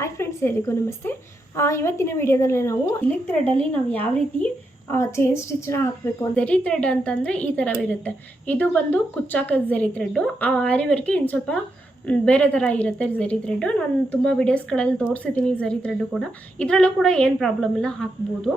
Hi friends, ಎಲ್ಲರಿಗೂ ನಮಸ್ತೆ. ಇವತ್ತಿನ ವಿಡಿಯೋದಲ್ಲಿ ನಾವು ಸಿಲ್ಕ್ ಥ್ರೆಡಲ್ಲಿ ನಾವು ಯಾವ ರೀತಿ ಚೈನ್ ಸ್ಟಿಚ್ನ ಹಾಕಬೇಕು. ಝರಿ ಥ್ರೆಡ್ ಅಂತಂದರೆ ಈ ಥರ ಇರುತ್ತೆ. ಇದು ಬಂದು ಕುಚ್ಚಾಕ ಝರಿ ಥ್ರೆಡ್ಡು. ಆರಿ ವರ್ಕ್ಗೆ ಇನ್ನು ಸ್ವಲ್ಪ ಬೇರೆ ಥರ ಇರುತ್ತೆ ಝರಿ ಥ್ರೆಡ್ಡು. ನಾನು ತುಂಬ ವಿಡಿಯೋಸ್ಗಳಲ್ಲಿ ತೋರಿಸಿದ್ದೀನಿ ಝರಿ ಥ್ರೆಡ್ಡು ಕೂಡ. ಇದರಲ್ಲೂ ಕೂಡ ಏನು ಪ್ರಾಬ್ಲಮ್ ಇಲ್ಲ, ಹಾಕ್ಬೋದು.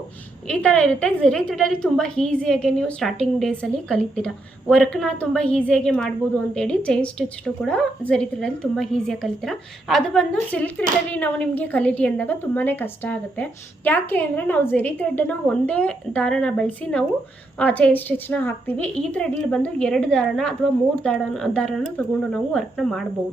ಈ ಥರ ಇರುತ್ತೆ. ಝರಿ ಥ್ರೆಡಲ್ಲಿ ತುಂಬ ಈಸಿಯಾಗಿ ನೀವು ಸ್ಟಾರ್ಟಿಂಗ್ ಡೇಸಲ್ಲಿ ಕಲಿತೀರ. ವರ್ಕ್ನ ತುಂಬ ಈಸಿಯಾಗಿ ಮಾಡ್ಬೋದು ಅಂತೇಳಿ ಚೈನ್ ಸ್ಟಿಚ್ನು ಕೂಡ ಝರಿ ಥ್ರೆಡಲ್ಲಿ ತುಂಬ ಈಸಿಯಾಗಿ ಕಲಿತೀರ. ಅದು ಬಂದು ಸಿಲ್ಕ್ ಥ್ರೆಡಲ್ಲಿ ನಾವು ನಿಮಗೆ ಕಲಿಟಿ ಅಂದಾಗ ತುಂಬಾ ಕಷ್ಟ ಆಗುತ್ತೆ. ಯಾಕೆ ಅಂದರೆ ನಾವು ಝರಿ ಥ್ರೆಡನ್ನು ಒಂದೇ ದಾರನ ಬಳಸಿ ನಾವು ಚೈನ್ ಸ್ಟಿಚ್ನ ಹಾಕ್ತೀವಿ. ಈ ಥ್ರೆಡಲ್ಲಿ ಬಂದು 2 ದಾರನ ಅಥವಾ 3 ದಾರನ ತಗೊಂಡು ನಾವು ವರ್ಕ್ನ ಮಾಡ್ಬೋದು.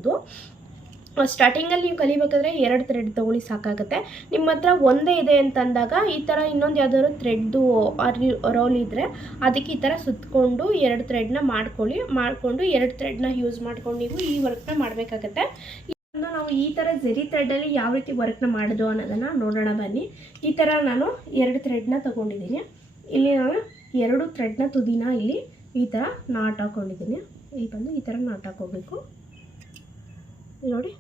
ಸ್ಟಾರ್ಟಿಂಗಲ್ಲಿ ನೀವು ಕಲಿಬೇಕಾದ್ರೆ 2 ಥ್ರೆಡ್ ತೊಗೊಳ್ಳಿ ಸಾಕಾಗುತ್ತೆ. ನಿಮ್ಮ ಹತ್ರ ಒಂದೇ ಇದೆ ಅಂತಂದಾಗ ಈ ಥರ ಇನ್ನೊಂದು ಯಾವುದಾದ್ರು ಥ್ರೆಡ್ದು ರೋಲ್ ಇದ್ದರೆ ಅದಕ್ಕೆ ಈ ಥರ ಸುತ್ತಕೊಂಡು 2 ಥ್ರೆಡ್ನ ಮಾಡಿಕೊಂಡು 2 ಥ್ರೆಡ್ನ ಯೂಸ್ ಮಾಡ್ಕೊಂಡು ನೀವು ಈ ವರ್ಕ್ನ ಮಾಡಬೇಕಾಗತ್ತೆ. ನಾವು ಈ ಥರ ಝರಿ ಥ್ರೆಡಲ್ಲಿ ಯಾವ ರೀತಿ ವರ್ಕ್ನ ಮಾಡೋದು ಅನ್ನೋದನ್ನು ನೋಡೋಣ ಬನ್ನಿ. ಈ ಥರ ನಾನು 2 ಥ್ರೆಡ್ನ ತೊಗೊಂಡಿದ್ದೀನಿ. ಇಲ್ಲಿ ನಾನು 2 ಥ್ರೆಡ್ನ ತುದಿನ ಇಲ್ಲಿ ಈ ಥರ ನಾಟ್ ಹಾಕ್ಕೊಂಡಿದ್ದೀನಿ. ಇಲ್ಲಿ ಬಂದು ಈ ಥರ ನಾಟ್ ಹಾಕೋಬೇಕು ನೋಡಿ.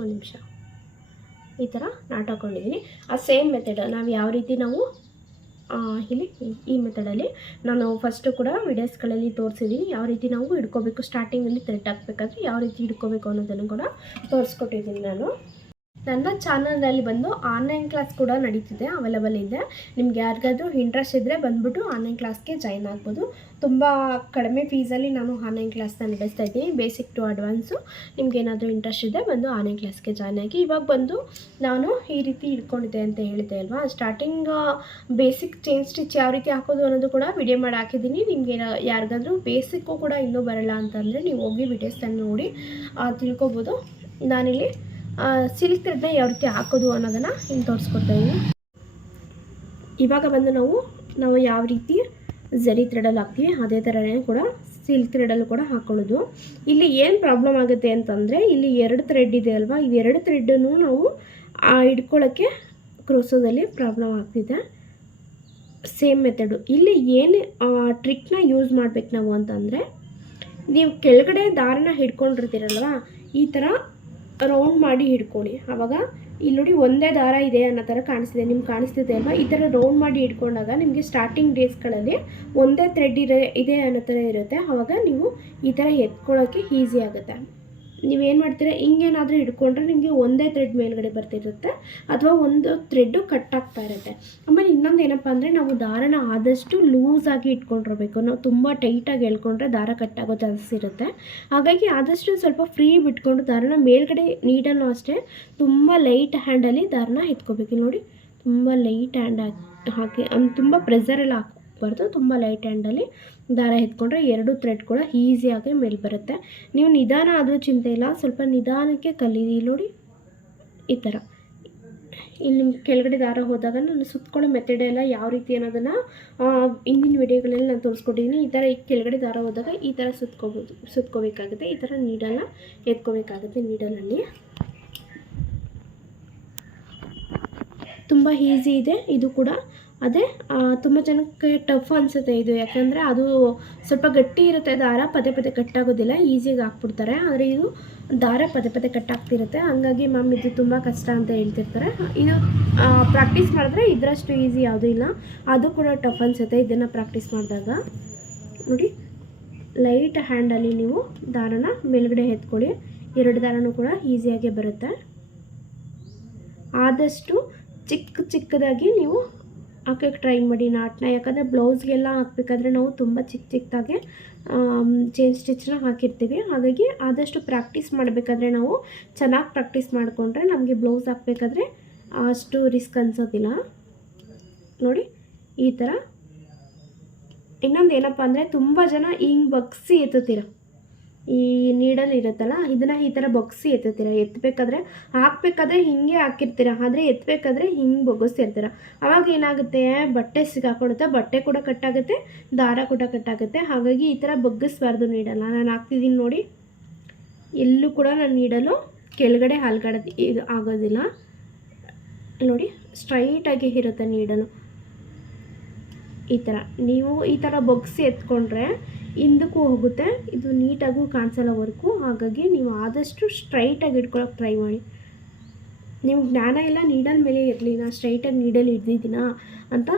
ಒಂದು ನಿಮಿಷ, ಈ ಥರ ನಾಟ್ ಹಾಕ್ಕೊಂಡಿದ್ದೀನಿ. ಆ ಸೇಮ್ ಮೆಥಡ್ ನಾವು ಯಾವ ರೀತಿ ನಾವು ಇಲ್ಲಿ ಈ ಮೆಥಡಲ್ಲಿ ನಾನು ಫಸ್ಟು ಕೂಡ ವಿಡಿಯೋಸ್ಗಳಲ್ಲಿ ತೋರಿಸಿದ್ದೀನಿ ಯಾವ ರೀತಿ ನಾವು ಹಿಡ್ಕೋಬೇಕು. ಸ್ಟಾರ್ಟಿಂಗಲ್ಲಿ ಥ್ರೆಡ್ ಹಾಕಬೇಕಾದ್ರೆ ಯಾವ ರೀತಿ ಹಿಡ್ಕೋಬೇಕು ಅನ್ನೋದನ್ನು ಕೂಡ ತೋರಿಸ್ಕೊಟ್ಟಿದ್ದೀನಿ ನಾನು. ನನ್ನ ಚಾನಲಲ್ಲಿ ಬಂದು ಆನ್ಲೈನ್ ಕ್ಲಾಸ್ ಕೂಡ ನಡೀತಿದೆ, ಅವೈಲೇಬಲ್ ಇದೆ. ನಿಮ್ಗೆ ಯಾರಿಗಾದ್ರೂ ಇಂಟ್ರೆಸ್ಟ್ ಇದ್ದರೆ ಬಂದುಬಿಟ್ಟು ಆನ್ಲೈನ್ ಕ್ಲಾಸ್ಗೆ ಜಾಯ್ನ್ ಆಗ್ಬೋದು. ತುಂಬ ಕಡಿಮೆ ಫೀಸಲ್ಲಿ ನಾನು ಆನ್ಲೈನ್ ಕ್ಲಾಸ್ನ ನಡೆಸ್ತಾ ಇದ್ದೀನಿ, ಬೇಸಿಕ್ ಟು ಅಡ್ವಾನ್ಸು. ನಿಮ್ಗೆ ಏನಾದರೂ ಇಂಟ್ರೆಸ್ಟ್ ಇದೆ ಬಂದು ಆನ್ಲೈನ್ ಕ್ಲಾಸ್ಗೆ ಜಾಯ್ನ್ ಆಗಿ. ಇವಾಗ ಬಂದು ನಾನು ಈ ರೀತಿ ಇಟ್ಕೊಂಡಿದ್ದೆ ಅಂತ ಹೇಳಿದೆ ಅಲ್ವಾ. ಸ್ಟಾರ್ಟಿಂಗ್ ಬೇಸಿಕ್ ಚೈನ್ ಸ್ಟಿಚ್ ಯಾವ ರೀತಿ ಹಾಕೋದು ಅನ್ನೋದು ಕೂಡ ವಿಡಿಯೋ ಮಾಡಿ ಹಾಕಿದ್ದೀನಿ. ನಿಮಗೆ ಯಾರಿಗಾದ್ರೂ ಬೇಸಿಕ್ಕು ಕೂಡ ಇನ್ನೂ ಬರಲ್ಲ ಅಂತಂದರೆ ನೀವು ಹೋಗಿ ವಿಡಿಯೋಸ್ನ ನೋಡಿ ತಿಳ್ಕೊಬೋದು. ನಾನಿಲ್ಲಿ ಸಿಲ್ಕ್ ಥ್ರೆಡ್ನ ಯಾವ ರೀತಿ ಹಾಕೋದು ಅನ್ನೋದನ್ನು ಇಲ್ಲಿ ತೋರಿಸ್ಕೊಡ್ತಾ ಇದ್ದೀನಿ. ಇವಾಗ ಬಂದು ನಾವು ಯಾವ ರೀತಿ ಝರಿ ಥ್ರೆಡಲ್ಲಿ ಹಾಕ್ತೀವಿ ಅದೇ ಥರನೇ ಕೂಡ ಸಿಲ್ಕ್ ಥ್ರೆಡಲ್ಲೂ ಕೂಡ ಹಾಕೊಳ್ಳೋದು. ಇಲ್ಲಿ ಏನು ಪ್ರಾಬ್ಲಮ್ ಆಗುತ್ತೆ ಅಂತಂದರೆ ಇಲ್ಲಿ 2 ಥ್ರೆಡ್ ಇದೆ ಅಲ್ವಾ, ಈ 2 ಥ್ರೆಡ್ಡನ್ನು ನಾವು ಹಿಡ್ಕೊಳ್ಳೋಕ್ಕೆ ಕ್ರೋಸೋದಲ್ಲಿ ಪ್ರಾಬ್ಲಮ್ ಆಗ್ತಿದೆ. Same method. ಇಲ್ಲಿ ಏನು ಟ್ರಿಕ್ನ ಯೂಸ್ ಮಾಡಬೇಕು ನಾವು ಅಂತಂದರೆ, ನೀವು ಕೆಳಗಡೆ ದಾರನ ಹಿಡ್ಕೊಂಡಿರ್ತೀರಲ್ವ, ಈ ಥರ ರೌಂಡ್ ಮಾಡಿ ಹಿಡ್ಕೊಳ್ಳಿ. ಆವಾಗ ಇಲ್ಲಿ ನೋಡಿ ಒಂದೇ ದಾರ ಇದೆ ಅನ್ನೋ ಥರ ಕಾಣಿಸ್ತಿದೆ, ನಿಮ್ಗೆ ಕಾಣಿಸ್ತಿದೆ ಅಲ್ವಾ. ಈ ಥರ ರೌಂಡ್ ಮಾಡಿ ಹಿಡ್ಕೊಂಡಾಗ ನಿಮಗೆ ಸ್ಟಾರ್ಟಿಂಗ್ ಡೇಸ್ಗಳಲ್ಲಿ ಒಂದೇ ಥ್ರೆಡ್ ಇದೆ ಅನ್ನೋ ಥರ ಇರುತ್ತೆ. ಆವಾಗ ನೀವು ಈ ಥರ ಎತ್ಕೊಳ್ಳೋಕ್ಕೆ ಈಸಿ ಆಗುತ್ತೆ. ನೀವೇನು ಮಾಡ್ತೀರಾ, ಹಿಂಗೇನಾದರೂ ಹಿಡ್ಕೊಂಡ್ರೆ ನಿಮಗೆ ಒಂದೇ ಥ್ರೆಡ್ ಮೇಲ್ಗಡೆ ಬರ್ತಿರುತ್ತೆ ಅಥವಾ ಒಂದು ಥ್ರೆಡ್ಡು ಕಟ್ ಆಗ್ತಾ ಇರುತ್ತೆ. ಆಮೇಲೆ ಇನ್ನೊಂದು ಏನಪ್ಪ ಅಂದರೆ, ನಾವು ದಾರನ ಆದಷ್ಟು ಲೂಸಾಗಿ ಇಟ್ಕೊಂಡಿರ್ಬೇಕು. ನಾವು ತುಂಬ ಟೈಟಾಗಿ ಎಳ್ಕೊಂಡ್ರೆ ದಾರ ಕಟ್ಟಾಗೋ ಚಾನ್ಸಸ್ ಇರುತ್ತೆ. ಹಾಗಾಗಿ ಆದಷ್ಟು ಸ್ವಲ್ಪ ಫ್ರೀ ಬಿಟ್ಕೊಂಡು ದಾರನ ಮೇಲ್ಗಡೆ ನೀಡಲ್ಲೂ ಅಷ್ಟೇ ತುಂಬ ಲೈಟ್ ಹ್ಯಾಂಡಲ್ಲಿ ದಾರನ ಎತ್ಕೋಬೇಕು. ನೋಡಿ, ತುಂಬ ಲೈಟ್ ಹ್ಯಾಂಡ್ ಹಾಕಿ ತುಂಬ ಪ್ರೆಸರೆಲ್ಲ ಹಾಕಬಾರ್ದು. ತುಂಬ ಲೈಟ್ ಹ್ಯಾಂಡಲ್ಲಿ ದಾರ ಎತ್ಕೊಂಡ್ರೆ 2 ಥ್ರೆಡ್ ಕೂಡ ಈಸಿಯಾಗಿ ಮೇಲೆ ಬರುತ್ತೆ. ನೀವು ನಿಧಾನ ಆದರೂ ಚಿಂತೆ ಇಲ್ಲ, ಸ್ವಲ್ಪ ನಿಧಾನಕ್ಕೆ ಕಲೀರಿ. ನೋಡಿ ಈ ಥರ ಇಲ್ಲಿ ನಿಮ್ಗೆ ಕೆಳಗಡೆ ದಾರ ಹೋದಾಗ ನಾನು ಸುತ್ಕೊಳ್ಳೋ ಮೆಥಡ್ ಎಲ್ಲ ಯಾವ ರೀತಿ ಅನ್ನೋದನ್ನು ಹಿಂದಿನ ವಿಡಿಯೋಗಳಲ್ಲಿ ನಾನು ತೋರಿಸ್ಕೊಟ್ಟಿದ್ದೀನಿ. ಈ ಥರ ಕೆಳಗಡೆ ದಾರ ಹೋದಾಗ ಈ ಥರ ಸುತ್ಕೋಬೇಕಾಗುತ್ತೆ. ಈ ಥರ ನೀಡಲ್ಲ ಎತ್ಕೋಬೇಕಾಗುತ್ತೆ. ನೀಡಲಲ್ಲಿ ತುಂಬ ಈಸಿ ಇದೆ ಇದು ಕೂಡ. ಅದೇ ತುಂಬ ಜನಕ್ಕೆ ಟಫ್ ಅನಿಸುತ್ತೆ ಇದು, ಯಾಕಂದರೆ ಅದು ಸ್ವಲ್ಪ ಗಟ್ಟಿ ಇರುತ್ತೆ ದಾರ, ಪದೇ ಪದೇ ಕಟ್ಟಾಗೋದಿಲ್ಲ, ಈಸಿಯಾಗಿ ಹಾಕ್ಬಿಡ್ತಾರೆ. ಆದರೆ ಇದು ದಾರ ಪದೇ ಪದೇ ಕಟ್ಟಾಗ್ತಿರುತ್ತೆ. ಹಂಗಾಗಿ ಮ್ಯಾಮ್ ಇದು ತುಂಬ ಕಷ್ಟ ಅಂತ ಹೇಳ್ತಿರ್ತಾರೆ. ಇದು ಪ್ರಾಕ್ಟೀಸ್ ಮಾಡಿದ್ರೆ ಇದರಷ್ಟು ಈಸಿ ಯಾವುದೂ ಇಲ್ಲ, ಅದು ಕೂಡ ಟಫ್ ಅನಿಸುತ್ತೆ ಇದನ್ನು ಪ್ರಾಕ್ಟೀಸ್ ಮಾಡಿದಾಗ. ನೋಡಿ, ಲೈಟ್ ಹ್ಯಾಂಡಲ್ಲಿ ನೀವು ದಾರನ ಮೇಲ್ಗಡೆ ಎತ್ಕೊಳ್ಳಿ. 2 ದಾರನೂ ಕೂಡ ಈಸಿಯಾಗಿ ಬರುತ್ತೆ. ಆದಷ್ಟು ಚಿಕ್ಕದಾಗಿ ನೀವು ಹಾಕೋಕ್ಕೆ ಟ್ರೈ ಮಾಡಿ ನಾಟ್ನ. ಯಾಕಂದರೆ ಬ್ಲೌಸ್ಗೆಲ್ಲ ಹಾಕಬೇಕಾದ್ರೆ ನಾವು ತುಂಬ ಚಿಕ್ಕದಾಗೆ ಚೈನ್ ಸ್ಟಿಚ್ನ ಹಾಕಿರ್ತೀವಿ. ಹಾಗಾಗಿ ಆದಷ್ಟು ಪ್ರಾಕ್ಟೀಸ್ ಮಾಡಬೇಕಾದ್ರೆ ನಾವು ಚೆನ್ನಾಗಿ ಪ್ರಾಕ್ಟೀಸ್ ಮಾಡಿಕೊಂಡ್ರೆ ನಮಗೆ ಬ್ಲೌಸ್ ಹಾಕಬೇಕಾದ್ರೆ ಅಷ್ಟು ರಿಸ್ಕ್ ಅನಿಸೋದಿಲ್ಲ. ನೋಡಿ ಈ ಥರ. ಇನ್ನೊಂದು ಏನಪ್ಪ ಅಂದರೆ, ತುಂಬ ಜನ ಹಿಂಗೆ ಬಗ್ಸಿ ಎತ್ತುತ್ತೀರ, ಈ ನೀಡಲ್ ಇರುತ್ತಲ್ಲ ಇದನ್ನು ಈ ಥರ ಬಗ್ಸಿ ಎತ್ತುತ್ತೀರ. ಎತ್ತಬೇಕಾದ್ರೆ ಹಾಕಬೇಕಾದ್ರೆ ಹಿಂಗೆ ಹಾಕಿರ್ತೀರ, ಆದರೆ ಎತ್ತಬೇಕಾದ್ರೆ ಹಿಂಗೆ ಬಗ್ಗಿಸ್ತಿರ್ತೀರ. ಆವಾಗ ಏನಾಗುತ್ತೆ, ಬಟ್ಟೆ ಸಿಗಾಕೊಳ್ಳುತ್ತೆ, ಬಟ್ಟೆ ಕೂಡ ಕಟ್ಟಾಗುತ್ತೆ, ದಾರ ಕೂಡ ಕಟ್ಟಾಗುತ್ತೆ. ಹಾಗಾಗಿ ಈ ಥರ ಬಗ್ಗಿಸ್ಬಾರ್ದು ನೀಡಲ್ಲ. ನಾನು ಹಾಕ್ತಿದ್ದೀನಿ ನೋಡಿ, ಎಲ್ಲೂ ಕೂಡ ನಾನು ನೀಡಲು ಕೆಳಗಡೆ ಇದು ಆಗೋದಿಲ್ಲ. ನೋಡಿ, ಸ್ಟ್ರೈಟಾಗಿ ಇರುತ್ತೆ ನೀಡಲು. ಈ ಥರ ನೀವು ಈ ಥರ ಬಗ್ಸಿ ಎತ್ಕೊಂಡ್ರೆ ಹಿಂದಕ್ಕೂ ಹೋಗುತ್ತೆ, ಇದು ನೀಟಾಗೂ ಕಾಣಿಸಲ್ಲ ವರ್ಕು. ಹಾಗಾಗಿ ನೀವು ಆದಷ್ಟು ಸ್ಟ್ರೈಟಾಗಿ ಇಟ್ಕೊಳ್ಳೋಕೆ ಟ್ರೈ ಮಾಡಿ. ನೀವು ಜ್ಞಾನ ಎಲ್ಲ ನೀಡಲ್ ಮೇಲೆ ಇರಲಿ, ನಾನು ಸ್ಟ್ರೈಟಾಗಿ ನೀಡಲ್ ಹಿಡ್ದಿದ್ದೀನಾ ಅಂತ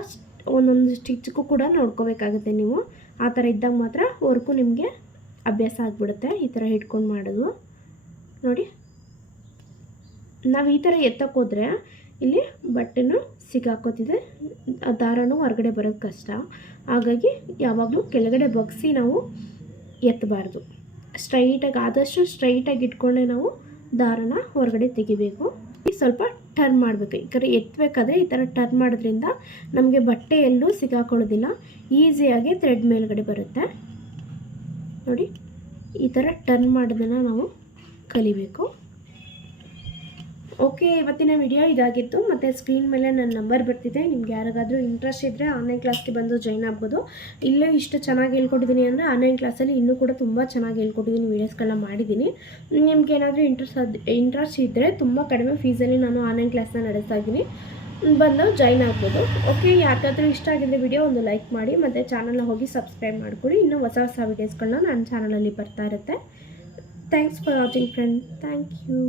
ಒಂದೊಂದು ಸ್ಟಿಚ್ಗೂ ಕೂಡ ನೋಡ್ಕೋಬೇಕಾಗುತ್ತೆ ನೀವು. ಆ ಥರ ಇದ್ದಾಗ ಮಾತ್ರ ವರ್ಕು ನಿಮಗೆ ಅಭ್ಯಾಸ ಆಗಿಬಿಡುತ್ತೆ ಈ ಥರ ಹಿಡ್ಕೊಂಡು ಮಾಡೋದು. ನೋಡಿ, ನಾವು ಈ ಥರ ಎತ್ತಕ್ಕೋದ್ರೆ ಇಲ್ಲಿ ಬಟ್ಟೆನೂ ಸಿಗಾಕೋತಿದೆ, ದಾರನೂ ಹೊರಗಡೆ ಬರೋದು ಕಷ್ಟ. ಹಾಗಾಗಿ ಯಾವಾಗಲೂ ಕೆಳಗಡೆ ಬಗ್ಸಿ ನಾವು ಎತ್ತಬಾರ್ದು. ಸ್ಟ್ರೈಟಾಗಿ ಆದಷ್ಟು ಸ್ಟ್ರೈಟಾಗಿ ಇಟ್ಕೊಂಡೆ ನಾವು ದಾರನ ಹೊರಗಡೆ ತೆಗಿಬೇಕು. ಸ್ವಲ್ಪ ಟರ್ನ್ ಮಾಡಬೇಕು. ಈ ಥರ ಎತ್ತಬೇಕಾದ್ರೆ ಈ ಥರ ಟರ್ನ್ ಮಾಡೋದ್ರಿಂದ ನಮಗೆ ಬಟ್ಟೆ ಎಲ್ಲೂ ಸಿಗಾಕೊಳ್ಳೋದಿಲ್ಲ, ಈಸಿಯಾಗಿ ಥ್ರೆಡ್ ಮೇಲ್ಗಡೆ ಬರುತ್ತೆ. ನೋಡಿ, ಈ ಥರ ಟರ್ನ್ ಮಾಡೋದನ್ನು ನಾವು ಕಲಿಬೇಕು. ಓಕೆ, ಇವತ್ತಿನ ವಿಡಿಯೋ ಇದಾಗಿತ್ತು. ಮತ್ತು ಸ್ಕ್ರೀನ್ ಮೇಲೆ ನನ್ನ ನಂಬರ್ ಬರ್ತಿದೆ. ನಿಮ್ಗೆ ಯಾರಿಗಾದರೂ ಇಂಟ್ರೆಸ್ಟ್ ಇದ್ದರೆ ಆನ್ಲೈನ್ ಕ್ಲಾಸ್ಗೆ ಬಂದು ಜಾಯ್ನ್ ಆಗ್ಬೋದು. ಇಲ್ಲೇ ಇಷ್ಟು ಚೆನ್ನಾಗಿ ಹೇಳ್ಕೊಟ್ಟಿದ್ದೀನಿ ಅಂದರೆ ಆನ್ಲೈನ್ ಕ್ಲಾಸಲ್ಲಿ ಇನ್ನೂ ಕೂಡ ತುಂಬ ಚೆನ್ನಾಗಿ ಹೇಳ್ಕೊಟ್ಟಿದ್ದೀನಿ, ವೀಡಿಯೋಸ್ಗಳನ್ನ ಮಾಡಿದ್ದೀನಿ. ನಿಮ್ಗೆ ಏನಾದರೂ ಇಂಟ್ರೆಸ್ಟ್ ಇದ್ದರೆ ತುಂಬ ಕಡಿಮೆ ಫೀಸಲ್ಲಿ ನಾನು ಆನ್ಲೈನ್ ಕ್ಲಾಸ್ನ ನಡೆಸ್ತಾ ಇದ್ದೀನಿ, ಬಂದು ಜಾಯ್ನ್ ಆಗ್ಬೋದು. ಓಕೆ, ಯಾರಿಗಾದ್ರೂ ಇಷ್ಟ ಆಗಿದ್ದರೆ ವಿಡಿಯೋ ಒಂದು ಲೈಕ್ ಮಾಡಿ, ಮತ್ತು ಚಾನಲ್ನ ಹೋಗಿ ಸಬ್ಸ್ಕ್ರೈಬ್ ಮಾಡಿಕೊಡಿ. ಇನ್ನೂ ಹೊಸ ಹೊಸ ವೀಡಿಯೋಸ್ಗಳನ್ನ ನನ್ನ ಚಾನಲಲ್ಲಿ ಬರ್ತಾ ಇರುತ್ತೆ. Thanks for watching friends. Thank you.